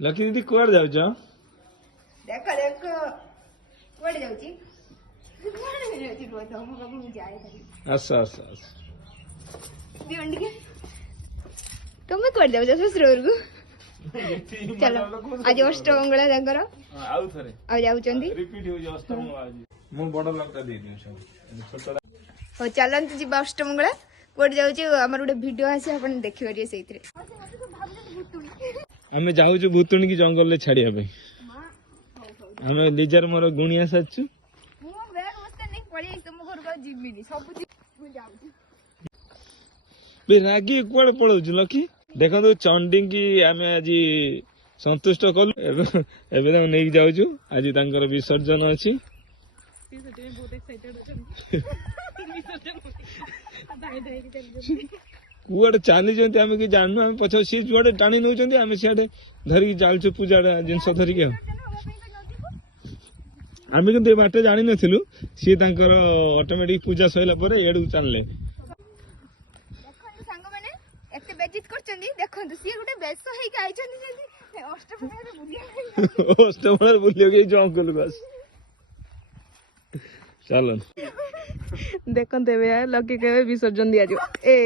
lucky दीदी कुआड़ जाउछ देखो देखो कुआड़े जाउची कुआड़े जाउची रो तो हम कब जाए खाली आस आस आस बियंड के तुम कुआड़े जाउछ ससुर को चलो आज अष्टमंगला तांकर आउ थरे आ जाउचंदी रिपीट हो जे अष्टमंगला आज मु बड़ लंका दे दियो सब छोटा हो चलंत जी अष्टमंगला कुआड़े जाउची हमर गोटे वीडियो आसी अपन देखि परिए सेइतरे आमे जाउछु भूतुणी की जंगल ले छाड़िया पे आमे लिजर मोर गुणिया सच्चू मु बैग मस्त नहीं पड़ी तुम घर को जिमिनी सब मु जाउची बे रागी कुआड़ पळौछु लकी देखो चंडी की आमे आज संतुष्ट कलु एबे तो नहीं जाउछु आज तांकर विसर्जन अछि कुआड़े चली जंती आमे कि जाननु आमे पछ सी जुआड़े टाणी नउचंती आमे सियाडे धरि जालछु पूजा जिंस धरि के आमे किंतु बाटे जानि नथिलु सी तांकर ऑटोमेटिक पूजा सइला परे एडू चलले देखो संग माने एते बेजित करचंदी देखो सी गुटे बेस हे के आइचंदी जंदी अष्टमंगला बुलिया अष्टमंगला बुलिया के जंगल बस चलो देखो देवे लकी के विसर्जन दिया जो ए